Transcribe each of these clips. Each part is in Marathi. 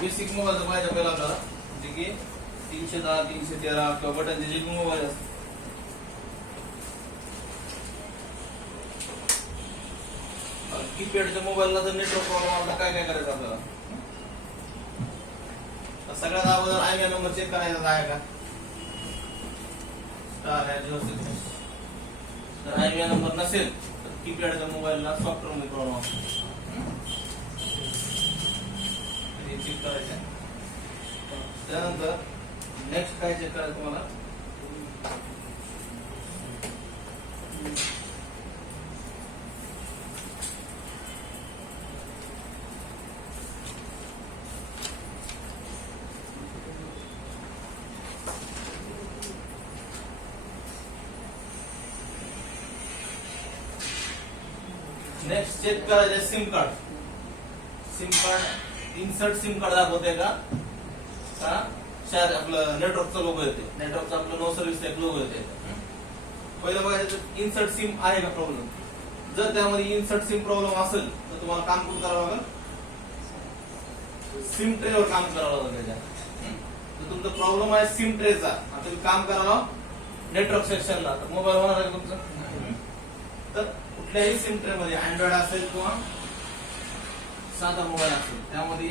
बेसिक मोबाईल पाहिजे पहिला आपल्याला, म्हणजे की 310 313 किंवा बटनचे जे मोबाईल असतात. कीपॅडच्या मोबाईलला जर नेटवर्क प्रॉब्लेम आला काय काय करायचं आपल्याला? सगळ्यात अगोदर आयव्ही नंबर चेक करायचा आहे का, स्टार आहे व्यवस्थित. जर आयव्ही नंबर नसेल तर कीपॅडच्या मोबाईलला सॉफ्टवेअर मध्ये प्रॉब्लेम असतो, चेक करायचं. त्यानंतर नेक्स्ट काय चेक करायचं तुम्हाला, नेक्स्ट चेक करायचं SIM card. SIM card insert SIM card दाखवते का, आपलं नेटवर्कचा लोगो येते, नेटवर्कचा आपलं नो सर्व्हिस टाईप लोगो येते. पहिलं बघायचं इन्सर्ट सिम आहे का प्रॉब्लेम. जर त्यामध्ये इन्सर्ट सिम प्रॉब्लेम असेल तर तुम्हाला काम कुठं करावं लागेल, सिम ट्रेवर काम करावं लागेल. त्याच्या तर तुमचा प्रॉब्लेम आहे सिम ट्रेचा, आता तुम्ही काम करावं नेटवर्क सेक्शनला, तर मोबाईल होणार आहे तुमचं. तर कुठल्याही सिम ट्रे मध्ये अँड्रॉइड असेल किंवा साधा मोबाईल असेल त्यामध्ये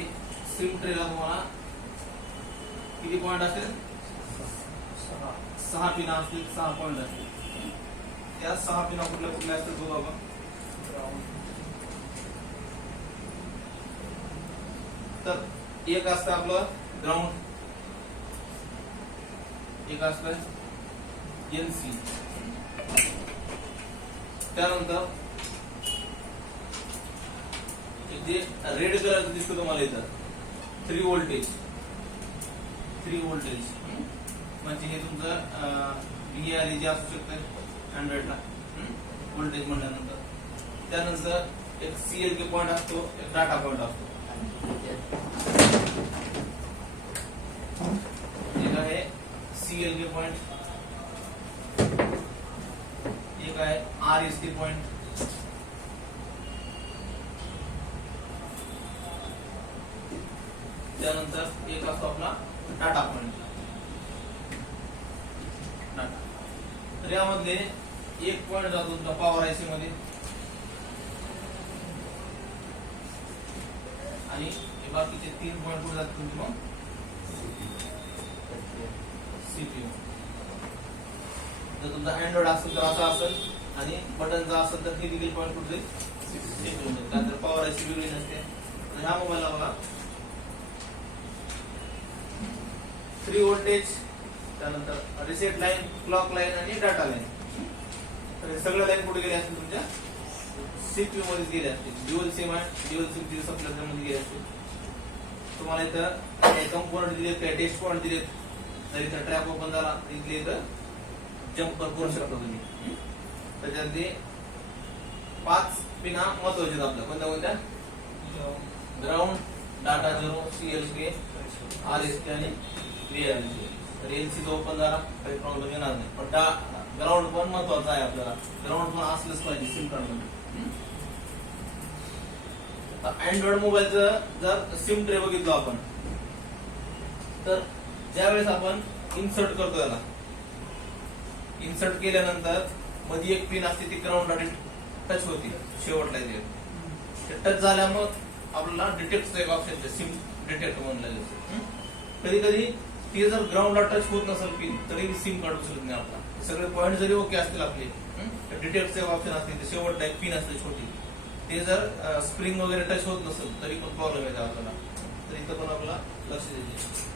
सिम ट्रेला तुम्हाला किती पॉइंट असतील, 6 पिन असतील, 6 पॉइंट असतील. त्या 6 पिना कुठल्या कुठल्या असतील बघू आपण. तर एक असतं आपलं ग्राउंड, एक असतं एनसी, त्यानंतर जे रेड कलरचं दिसतं तुम्हाला इथं 3 व्होल्टेज, 3 व्होल्टेज म्हणजे हे तुमचं VRE जे असू शकतं अँड्रॉइडला व्होल्टेज म्हणल्यानंतर. त्यानंतर एक CLK पॉइंट असतो, एक डाटा पॉइंट असतो. एक आहे CLK पॉइंट, एक आहे RST पॉइंट, त्यानंतर एक असतो आपला डाटा पॉइंट. तर यामधले एक पॉइंट जातो तुमचा पॉवर आयसी मध्ये आणि बाकीचे 3 पॉइंट कुठे जातात तुमचे मग सीपीयू. जर तुमचा अँड्रॉइड असेल तर असा असेल आणि बटनचा असेल तर हे देखील पॉइंट कुठे सीपीयू मध्ये, त्यानंतर पॉवर आयसी वेगळी नसते. तर ह्या मोबाईलला बघा 3 व्होल्टेज, त्यानंतर रिसेट लाईन, क्लॉक लाईन आणि डाटा लाईन. तर हे सगळ्या लाईन कुठे गेले असतील तुमच्या सीपीयू मध्ये गेले असतील. ड्युअल सिम आहे, ड्युअल सिम सप्लायर मध्ये गेले असतील. तुम्हाला इथं कंपोनंट दिलेत, काही टेस्ट पॉइंट दिलेत, जर इथं ट्रॅप ओपन झाला इथले इथं जम्प करू शकता तुम्ही. त्याच्यामध्ये 5 पिना महत्वाच्या आपल्या कोणत्या, ग्राउंड, डाटा 0, CLK, RST आणि VRE. तर LC जो ओपन झाला काही प्रॉब्लेम येणार नाही, पण ग्राउंड पण महत्वाचा आहे आपल्याला, ग्राउंड पण असलंच पाहिजे सिम कार्ड मध्ये. अँड्रॉइड मोबाईलचं जर सिम ट्रे बघितलं आपण तर ज्यावेळेस आपण इन्सर्ट करतो, याला इन्सर्ट केल्यानंतर मध्ये एक पिन असते ती ग्राउंडला टच होती शेवटला. ते टच झाल्यामुळे आपल्याला डिटेक्टचं एक ऑप्शन आहे, सिम डिटेक्ट म्हणलं जातं. कधी कधी ते जर ग्राउंडला टच होत नसेल पिन तरी सिम कार्ड उचलत नाही आपला. सगळे पॉईंट जरी ओके असतील आपले, डिटेक्टचं ऑप्शन असते, शेवटला एक पिन असते छोटी, ते जर स्प्रिंग वगैरे टच होत नसेल तरी पण प्रॉब्लेम येतो आपल्याला. तर इथं पण आपल्याला लक्ष द्यायचे.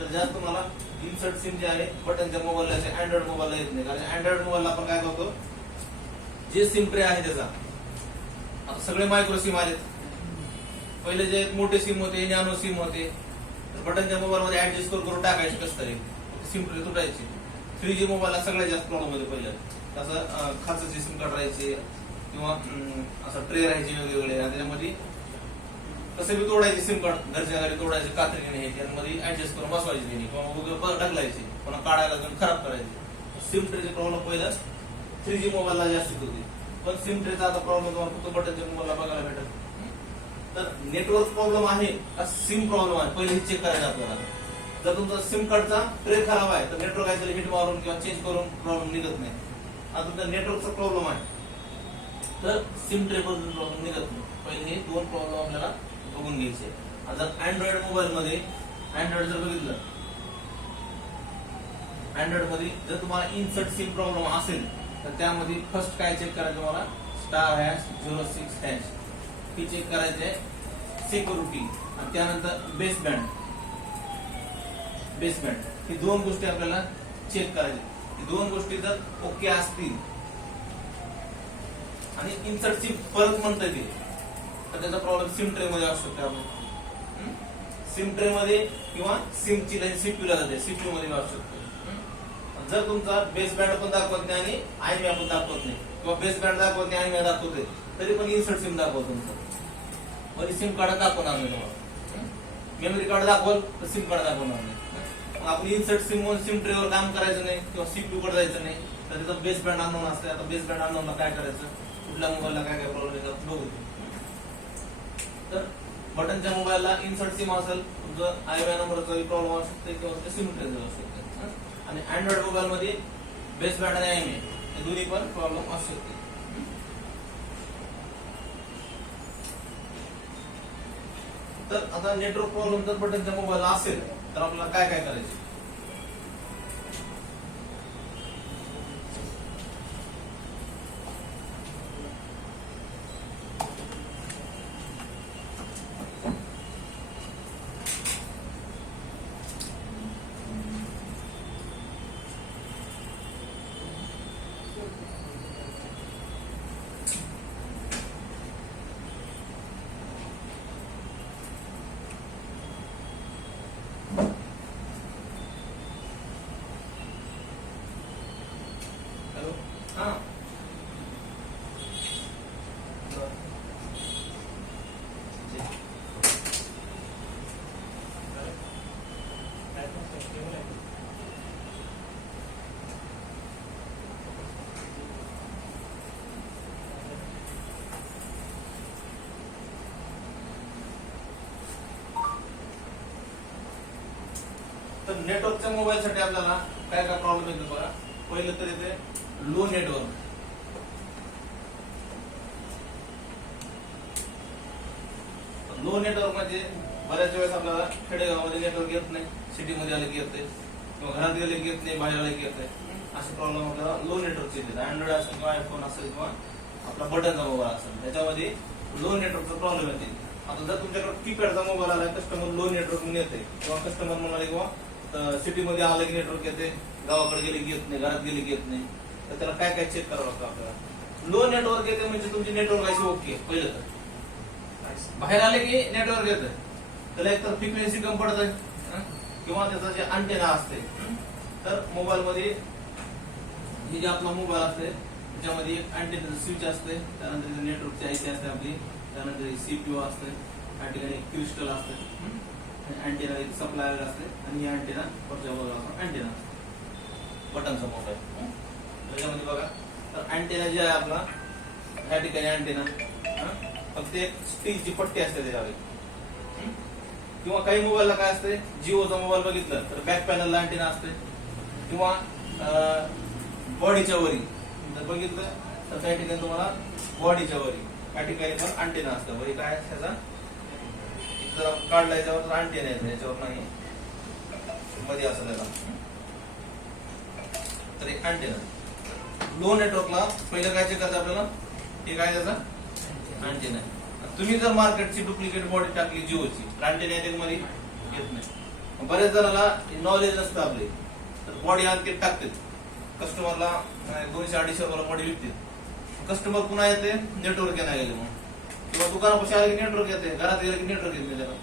तर जास्त मला इन्सर्ट सिम जे आहे बटनच्या मोबाईलला येते, अँड्रॉइड मोबाईलला येत नाही. कारण अँड्रॉइड मोबाईलला आपण काय करतो, जे सिम ट्रे आहे त्याचा आता सगळे मायक्रो सिम आलेत. पहिले जे मोठे सिम होते, नॅनो सिम होते, तर बटनच्या मोबाईल मध्ये ऍडजस्ट करून टाकायचे कसं तरी सिम ट्रे तुटायचे. 3G मोबाईलला सगळ्यात जास्त प्रॉब्लेम होते. पहिलं तसं खाचाचे सिम कार्ड राहायचे किंवा असं ट्रे राहायचे वेगवेगळे, त्याच्यामध्ये कसं बी तोडायचे सिम कार्ड, घरच्या घरी तोडायचे कात्रीने हे, त्यामध्ये ऍडजस्ट करून बसवायचे त्यांनी किंवा ढकलायचे, पुन्हा काढायला जाऊन खराब करायचे. सिम ट्रेचे प्रॉब्लेम पहिलं 3G मोबाईलला जास्त होते, पण सिम ट्रेचा आता प्रॉब्लेम तुम्हाला फक्त बटनच्या मोबाईलला बघायला भेटत. तर नेटवर्क प्रॉब्लेम आहे का सिम प्रॉब्लेम आहे पहिले हे चेक करायचं आपल्याला. जर तुमचा सिम कार्डचा ट्रे खराब आहे तर नेटवर्क काहीतरी हिट मारून किंवा चेंज करून प्रॉब्लेम निघत नाही. आता तुमचा नेटवर्कचा प्रॉब्लेम आहे तर सिम ट्रे बदलून प्रॉब्लेम निघत नाही. पहिले हे दोन प्रॉब्लेम आपल्याला बघून घ्यायचे. आता अँड्रॉइड मोबाईल मध्ये अँड्रॉइड जर बघितलं, अँड्रॉइड मध्ये जर तुम्हाला इन्सर्ट सिम प्रॉब्लेम असेल तर त्यामध्ये फर्स्ट काय चेक करायचं तुम्हाला, *#06# ही चेक करायचे सिक्युरिटी आणि त्यानंतर बेसबँड ही दोन गोष्टी आपल्याला चेक करायच्या. ही दोन गोष्टी जर ओके असतील आणि इन्सर्ट सिम परत म्हणता येते तर त्याचा प्रॉब्लेम सिम ट्रे मध्ये असू शकतो. आपण सिम ट्रे मध्ये किंवा सिमची लाईन सीपीयू ला जाते, सीपीयू मध्ये असू शकतो. जर तुमचा बेस बँड पण दाखवत नाही आणि आयमॅ पण दाखवत नाही किंवा बेस बँड दाखवत नाही आयमॅ दाखवते तरी पण इन्सर्ट सिम दाखवतो तुमचं. पण सिम कार्ड दाखवणार नाही तुम्हाला. मेमरी कार्ड दाखवल तर सिम कार्ड दाखवणार नाही. आपण इन्सर्ट सिम ट्रेवर काम करायचं नाही किंवा सीपीयू कडे जायचं नाही. तर त्याचा बेस बँड अननोन असते. आता बेस बँड अननोनला काय करायचं, कुठल्या मोबाईलला काय काय प्रॉब्लेम येतात बघू. तर बटनच्या मोबाईलला इन्सर्ट सिम असेल, तुमचं आयमॅ नंबरचा प्रॉब्लेम असू शकते किंवा सिम ट्रे असू शकते. आणि अँड्रॉइड मोबाईल मध्ये बेस बँड आणि आयमॅ हे दोन्ही पण प्रॉब्लेम असू शकते. तर आता नेटवर्क प्रॉब्लेम जर बटनच्या मोबाईल असेल तर आपल्याला काय काय करायचे. हा तर नेटवर्कच्या मोबाईल साठी आपल्याला काय काय प्रॉब्लेम येतो बघा. पहिलं तर येते लो नेटवर्क. लो नेटवर्क म्हणजे बऱ्याच वेळेस आपल्याला खेडेगावामध्ये नेटवर्क येत नाही, सिटीमध्ये आले की येते किंवा घरात गेले की येत नाही, बाहेर आले की येते. असे प्रॉब्लेम आपल्याला लो नेटवर्कचे येतात. अँड्रॉइड असेल किंवा आयफोन असेल किंवा आपला बटनचा मोबाईल असेल त्याच्यामध्ये लो नेटवर्कचा प्रॉब्लेम येते. आता जर तुमच्याकडे कीपॅडचा मोबाईल आला, कस्टमर लो नेटवर्क म्हणून येते किंवा कस्टमर म्हणाले किंवा सिटीमध्ये आलं की नेटवर्क येते, गावाकडे गेले की येत नाही, घरात गेले की येत नाही. तर त्याला काय काय चेक करावं लागतं आपल्याला. लो नेटवर्क येते म्हणजे तुमची नेटवर्क अशी ओके. पहिलं तर बाहेर आले की नेटवर्क येतं, त्याला एक तर फ्रिक्वेन्सी कमी पडत आहे किंवा त्याचा जे अँटेना असते. तर मोबाईल मध्ये हे जे आपला मोबाईल असते त्याच्यामध्ये एक अँटेना स्विच असते, त्यानंतर नेटवर्कची आयसी असते आपली, त्यानंतर सीपीयू असते, त्या ठिकाणी क्रिस्टल असते, अँटेना एक सप्लायर असते आणि या अँटेना वरच्या बाजूला अँटेना बटनचा मोबाईल. त्याच्यामध्ये बघा तर अँटेना जे आहे आपला या ठिकाणी अँटेना फक्त एक स्टीलची पट्टी असते त्याच्यावर. किंवा काही मोबाईलला काय असते, जिओचा मोबाईल बघितलं तर बॅक पॅनलला अँटेना असते किंवा बॉडीच्या वरी जर बघितलं तर त्या ठिकाणी तुम्हाला बॉडीच्या वरी त्या ठिकाणी पण अँटेना असतं. वरी काय त्याचा जर काढला याच्यावर तर अँटेना येतं, याच्यावर नाही मध्ये असं त्याला. तर एक अँटेना लो नेटवर्कला पहिलं काय चेक करायचं आपल्याला, हे काय त्याचा अँटेना. तुम्ही जर मार्केटची डुप्लिकेट बॉडी टाकली जिओची, अँटेना येते मध्ये येत नाही. बरेच जणांना नॉलेज नसतं आपले, तर बॉडी आणते टाकतात कस्टमरला 200-250 रुपयाला बॉडी विकते. कस्टमर पुन्हा येते नेटवर्क येणार गेले म्हणून किंवा दुकानापाशी आले की नेटवर्क येते, घरात गेले की नेटवर्क येत नाही त्याला.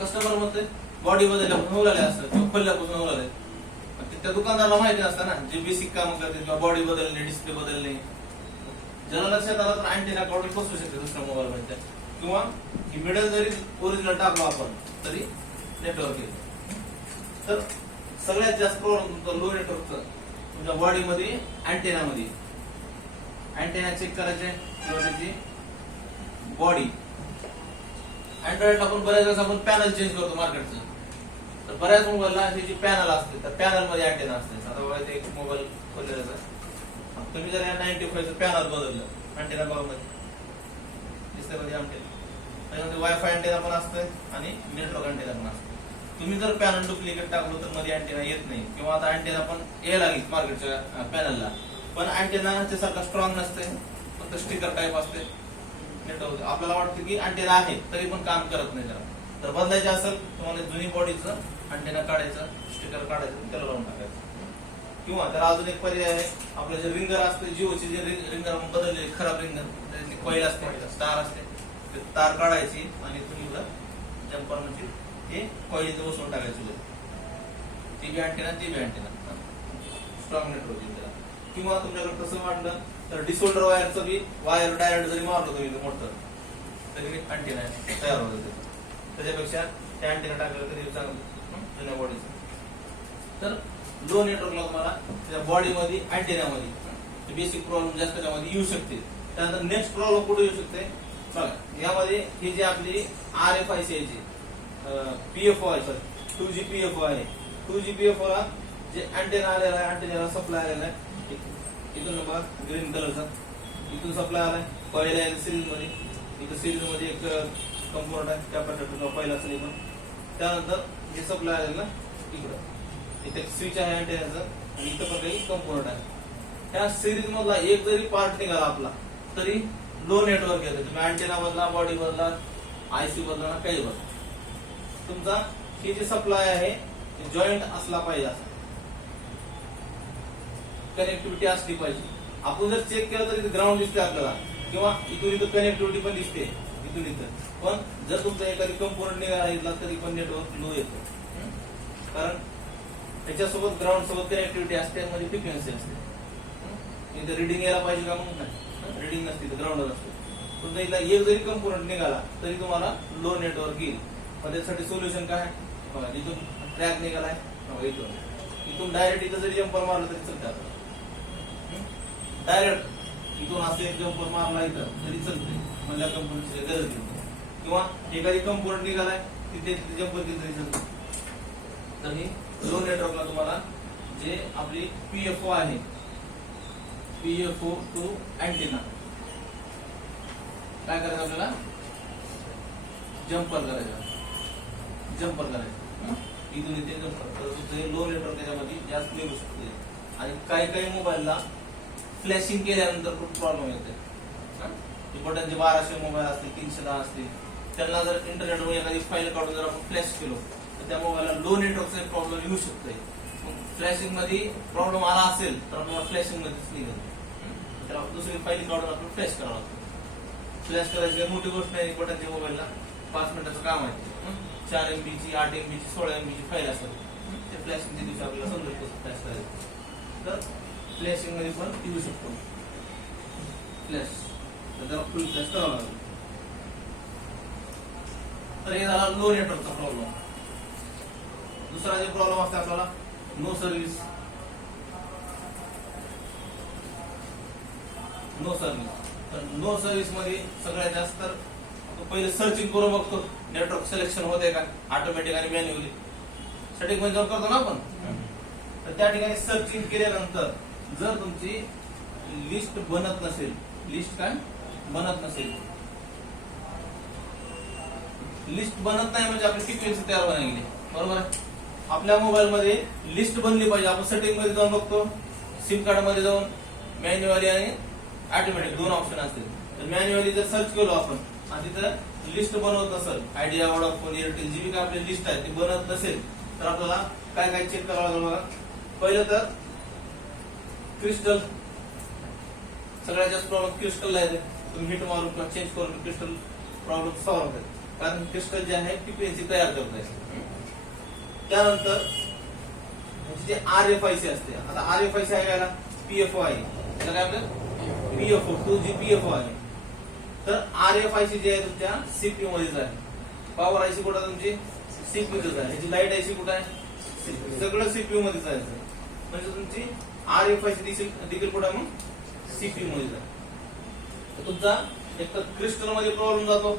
कस्टमर म्हणते बॉडी बदलल्यापासून उलाले असतं किंवा खोलल्यापासून उलाले. त्या दुकानदाराला माहिती असतं ना जे बेसिक काम करते किंवा बॉडी बदलणे, डिस्प्ले बदलणे. ज्याला लक्षात आलं तर अँटेना काढून बसू शकते दुसऱ्या मोबाईल मध्ये किंवा मिडल जरी ओरिजिनल टाकलो आपण तरी नेटवर्क येते. तर सगळ्यात जास्त प्रॉब्लेम तुमचा लो नेटवर्कचा तुमच्या बॉडीमध्ये अँटेनामध्ये. अँटेना चेक करायचे किंवा त्याची बॉडी अँड्रॉइडला आपण बऱ्याच वेळेस आपण पॅनल चेंज करतो मार्केटचं. तर बऱ्याच मोबाईलला हे जी पॅनल असते तर पॅनल मध्ये अँटेना असते. आता बघा ते एक मोबाईल खोललेला आहे, तुम्ही जर या 95 पॅनल बदललं अँटेना बघा मध्ये दिसतंय मध्ये अँटेना, त्याच्यामध्ये वायफाय अँटेना पण असतंय आणि नेटवर्क अँटेना पण असतं. तुम्ही जर पॅनल डुप्लिकेट टाकलो तर मध्ये अँटेना येत नाही, किंवा आता अँटेना पण यायला लागेल मार्केटच्या पॅनलला, पण अँटेना ह्याच्यासारखा स्ट्रॉंग नसते, फक्त स्टिकर टाईप असते. नेटवर्क आपल्याला वाटतं की अँटेना आहे तरी पण काम करत नाही. जरा तर बदलायचे असेल तुम्हाला जुनी बॉडीचं अँटेना काढायचं, स्टिकर काढायचं, त्याला लावून टाकायचं. किंवा त्याला अजून एक पर्याय आहे, आपलं जे रिंगर असते जिओची जे रिंगर बदलले खराब रिंगर कॉईल असते, तार असते, ते तार काढायची आणि तुम्ही जम्पर म्हणजे हे कॉईलचं बसवून टाकायचं. ती बी अँटेना ती बी अँटेना स्ट्रॉंग नेटवर्क त्याला. किंवा तुमच्याकडे तसं वाटलं तर डिसोल्डर वायरचं बी वायर डायरेक्ट जरी मारलं तुम्ही मोठं तरी अँटेना तयार होतं. त्याच्यापेक्षा त्या अँटेना टाकलं तरी चांगलं जुन्या बॉडीचं. तर लो नेटवर्कला तुम्हाला त्या बॉडीमध्ये अँटेनामध्ये बेसिक प्रॉब्लेम जास्त त्यामध्ये येऊ शकते. त्यानंतर नेक्स्ट प्रॉब्लेम कुठे येऊ शकते बघा, यामध्ये ही जी आपली RFIC आहे, PFO आहे, सर 2G PFO आहे. 2G PFO ला जे अँटेना आलेला आहे, अँटेनाला सप्लाय आलेला आहे, इथून बघा ग्रीन कलरचा इथून सप्लाय आलाय, पहिल्या सिरीज मध्ये. इथं सिरीज मध्ये एक कंपोनंट आहे कॅपॅसिटर पहिला सिरीज. त्यानंतर जे सप्लाय आलेला इकडं इथे स्विच आहे अँटेनाचं आणि इथं पण काही कंपोनंट आहे. त्या सिरीज मधला एक जरी पार्ट निघाला आपला तरी लो नेटवर्क येतं. तुम्ही अँटेना बदला, बॉडी बदला, IC बदला ना काही बदला, तुमचा ही जी सप्लाय आहे जॉईंट असला पाहिजे, कनेक्टिव्हिटी असली पाहिजे. आपण जर चेक केलं तर इथे ग्राउंड दिसते आपल्याला, किंवा इथून इथं कनेक्टिव्हिटी पण दिसते इथून इथं, पण जर तुमचा एखादी कंपोनंट निघाला इथला तरी पण नेटवर्क लो येतो. कारण त्याच्यासोबत ग्राउंड सोबत कनेक्टिव्हिटी असते, मध्ये फ्रिक्वेन्सी असते. इथं रिडिंग यायला पाहिजे का, मग नाही रिडिंग नसते, ग्राउंड नसते. तुमचा इथला एक जरी कंपोनंट निघाला तरी तुम्हाला लो नेटवर्क येईल. पण त्यासाठी सोल्युशन काय आहे बघा, इथून ट्रॅक निघालाय इथून डायरेक्ट इथं जरी जम्पर मारलं तरी चालतं. डायरेक्ट इथून असं एक जम्पर मारला इथं तरी चालतंय, मधल्या कंपोनंटची गरज नाही. किंवा एखादी कंपोनंट निघालाय तिथे जम्पर केलं तरी चालतं. तर ही लो नेटवर्कला तुम्हाला जे आपली PFO आहे, PFO टू अँटेना काय करायचं आपल्याला, जम्पर करायचं इथून इथे जम्पर. तर लो नेटवर्क त्याच्यामध्ये जास्त निघू शकते. आणि काही मोबाईलला फ्लॅशिंग केल्यानंतर खूप प्रॉब्लेम येते. बटनचे 1200 मोबाईल असतील, 310 असतील, त्यांना जर इंटरनेटवर एखादी फाईल काढून जर आपण फ्लॅश केलो तर त्या मोबाईलला लो नेटवर्कचा प्रॉब्लेम येऊ शकतोय. फ्लॅशिंग मध्ये प्रॉब्लेम आला असेल तर आपल्याला फ्लॅशिंग मध्येच निघेल, त्याला दुसरी फाईल काढून आपण फ्लॅश करावं लागतं. फ्लॅश करायची मोठी गोष्ट नाही, बटनच्या मोबाईलला 5 मिनिटाचं काम आहे. 4 MB ची, 8 MB ची, 16 MB ची फाईल असेल, ते फ्लॅशिंगच्या दिवशी आपल्याला समजेल कसं फ्लॅश करायचं. तर फ्लॅशिंग मध्ये पण येऊ शकतो फ्लॅश, तर त्याला फुल फ्लॅश करावं लागेल. तर हे झाला लो नेटवर्कचा प्रॉब्लेम. दुसरा जे प्रॉब्लेम असतो आपल्याला नो सर्व्हिस. तर नो सर्व्हिस मध्ये सगळ्यात जास्त पहिले सर्चिंग करून बघतो नेटवर्क सिलेक्शन होते का, ऑटोमॅटिक आणि मॅन्युअली सेटिंग मध्ये जाऊन करतो ना आपण. तर त्या ठिकाणी सर्चिंग केल्यानंतर जर तुमची लिस्ट बनत नसेल, लिस्ट बनत नाही म्हणजे आपली फ्रिक्वेन्सी तयार होणार गेली, बरोबर आहे. आपल्या मोबाईल मध्ये लिस्ट बनली पाहिजे. आपण सेटिंग मध्ये जाऊन बघतो, सिम कार्ड मध्ये जाऊन मॅन्युअली आणि ऑटोमॅटिक 2 ऑप्शन असतील. तर मॅन्युअली जर सर्च केलो आपण आणि तिथं लिस्ट बनवत नसेल, आयडिया, वोडाफोन, एअरटेल जी बी काय आपली लिस्ट आहे ती बनत नसेल तर आपल्याला काय चेक करावं लागेल बघा. पहिलं तर क्रिस्टल, सगळ्यात जास्त प्रॉब्लेम क्रिस्टल आहे. तुम्ही हिट मारून किंवा चेंज करून क्रिस्टल प्रॉब्लेम सॉल्व्ह होतात, कारण क्रिस्टल जे आहे फ्रिक्वेन्सी तयार करत आहे. त्यानंतर जे RFIC असते, आता RFIC आहे का, PFO आहे, त्याला काय आपलं PFO 2G PFO आहे. तर RFIC जे आहे तुमच्या CPU मध्येच आहे. पॉवर IC कुठं तुमची CPU मध्येच आहे. ह्याची लाईट IC कुठं आहे, सगळं CPU मध्येच आहे. म्हणजे तुमची RFIC देखील कुठं मग CPU मध्येच आहे. तुमचा एक तर क्रिस्टल मध्ये प्रॉब्लेम जातो,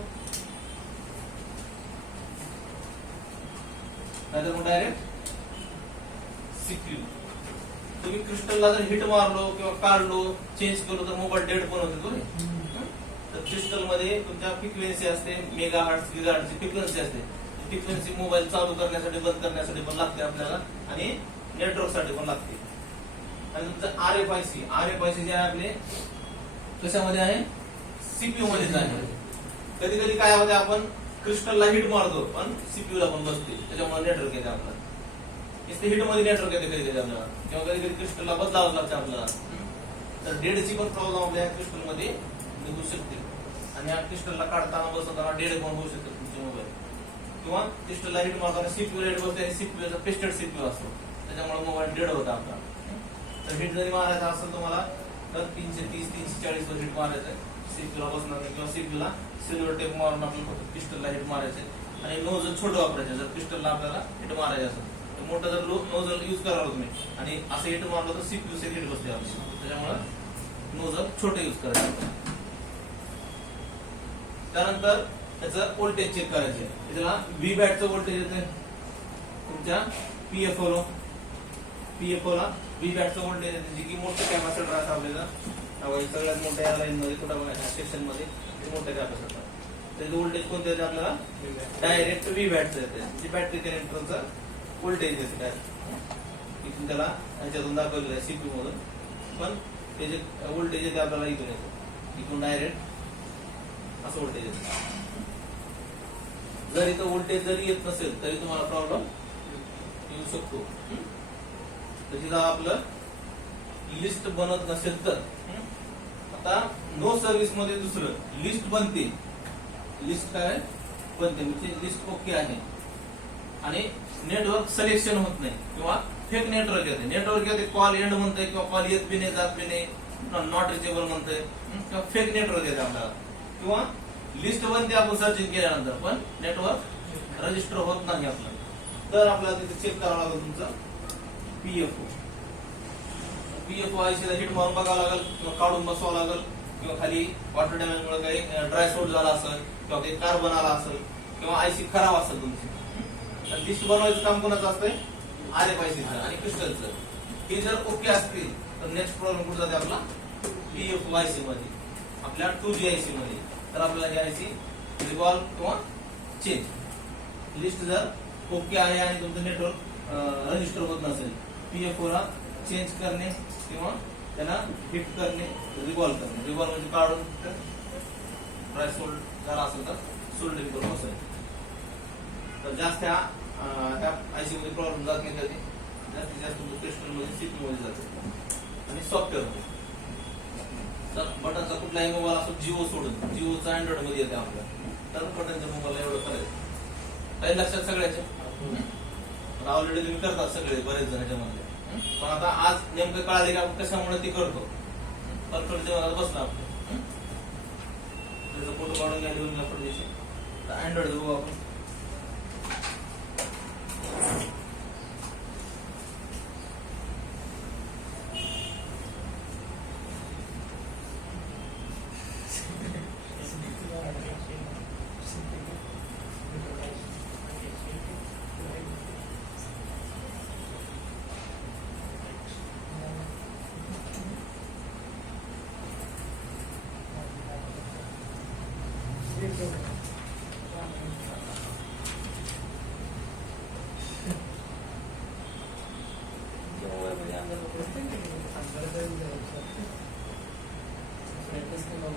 नाहीतर मग डायरेक्ट सीपीयू. तुम्ही क्रिस्टलला जर हिट मारलो किंवा काढलो चेंज केलो तर मोबाईल डेड पण होते बरोबर. तर क्रिस्टल मध्ये तुमच्या फ्रिक्वेन्सी असते, मेगा हर्ट्झ गिगाहर्ट्झची फ्रिक्वेन्सी असते. फ्रिक्वेन्सी मोबाईल चालू करण्यासाठी बंद करण्यासाठी पण लागते आपल्याला आणि नेटवर्क साठी पण लागते. आणि तुमचं आरएफआयसी जे आहे आपले कशामध्ये आहे, सीपीयू मध्येच आहे. कधी कधी काय होते, आपण क्रिस्टलला हिट मारतो पण सीपीयू ला पण बसते, त्याच्यामुळे नेटवर्क येते आपल्याला. इसते हिट मध्ये नेटवर्क येते कधी कधी आपल्याला, किंवा कधी कधी क्रिस्टलला बदलावं लागतं आपल्याला. तर डेडची पण प्रॉब्लेम आपल्या क्रिस्टल मध्ये निघू शकते. आणि या क्रिस्टलला काढताना बसवताना डेड पण होऊ शकते तुमचे मोबाईल. किंवा क्रिस्टलला हिट मारताना सीपीयू हिट बसते आणि सीपीयूचा पेस्टेड सीपीयू असतो, त्याच्यामुळे मोबाईल डेड होता आपला. तर हिट जरी मारायचा असेल तुम्हाला तर 330 340 वर हिट मारायचं आहे. सीपीयूला बसणार नाही, किंवा सीपीयूला सिल्वर टेप मारून आपल्याला फक्त क्रिस्टलला हिट मारायचे. आणि नोझल छोटं वापरायचं जर क्रिस्टलला आपल्याला हिट मारायचं असेल. मोठं जर नोझल युज करावं तुम्ही आणि असं हिट मारलं तर सीपीयू से हिट बसते आपली, त्याच्यामुळे नोझल छोटे युज करायचे. त्यानंतर त्याचं व्होल्टेज चेक करायचे. त्याला व्ही बॅटचं व्होल्टेज येते तुमच्या पीएफओ ला व्ही बॅटचं व्होल्टेज येते, जे की मोठं कॅपॅसिटर असतं आपल्याला सगळ्यात मोठ्या एअरलाईन मध्ये कुठं सेक्शन मध्ये मोठे कॅपॅसिटर. त्याचं व्होल्टेज कोणतं येते आपल्याला, डायरेक्ट व्ही बॅटचं येते, जे बॅटरी कनेक्टरचं व्होल्टेज येते. इथून त्याला ह्याच्यातून दाखवलेलं आहे सीपीयू मधून, पण त्याचे व्होल्टेज येते आपल्याला इथून येते, इथून डायरेक्ट असं व्होल्टेज येते. जर इथं व्होल्टेज जरी येत नसेल तरी तुम्हाला प्रॉब्लेम येऊ शकतो. तर तिथं आपलं लिस्ट बनत नसेल तर आता नो सर्व्हिस मध्ये दुसरं लिस्ट बनते. लिस्ट काय बनते म्हणजे लिस्ट ओके आहे आणि नेटवर्क सिलेक्शन होत नाही, किंवा फेक नेटवर्क येते. नेटवर्क येते कॉल एंड म्हणतंय, किंवा कॉल येत बी नाही जात बी नाही, नॉट रिचेबल म्हणतंय, किंवा फेक नेटवर्क येते आपल्याला. किंवा लिस्ट बनते आपण सर्चिंग केल्यानंतर पण नेटवर्क रजिस्टर होत नाही आपलं. तर आपल्याला तिथे चेक करावं लागेल तुमचं पीएफओ आयसीला हिट मारून बघावं लागेल, किंवा काढून बसवावं लागेल, किंवा खाली वॉटर डॅमेज मुळे काही ड्राय सोड झाला असेल, किंवा काही कार्बन आला असेल, किंवा आयसी खराब असेल तुमची. लिस्ट बनवायचं काम कोणाचं असतंय, आरएफआयसीचं आणि क्रिस्टलचं. हे जर ओके असतील तर नेक्स्ट प्रॉब्लेम कुठे जाते आपला, पीएफओ आयसी मध्ये, आपल्या 2G आयसी मध्ये. तर आपल्याला ही आयसी रिव्हॉल्व किंवा चेंज. लिस्ट जर ओके आहे आणि तुमचं नेटवर्क रजिस्टर होत नसेल, पीएफओ ला चेंज करणे किंवा त्याला हिट करणे, रिव्हॉल्व करणे. रिव्हॉल्व म्हणजे काढून ड्राय सोल्ड झाला असेल तर सोल्डरिंग करून बसायचं. तर जास्त ह्या आयसी मध्ये प्रॉब्लेम जात नाही कधी. जास्तीत जास्त क्रिस्टल मध्ये सीपीयू मध्ये जाते आणि सॉफ्टवेअर मध्ये. तर बटनचा कुठलाही मोबाईल असो, जिओ सोडून, जिओचा अँड्रॉइड मध्ये येते आपल्याला, तर बटनच्या मोबाईलला एवढं करायचं काही लक्षात सगळ्याचे. ऑलरेडी तुम्ही करतात सगळे बरेच जण ह्याच्यामध्ये, पण आता आज नेमकं कळाले की आपण कशामुळे ती करतो. परफेक्ट जेव्हा बसला आपण त्याचा फोटो काढून घ्या, लिहून घ्या परदेशी. तर अँड्रॉइड बघू आपण.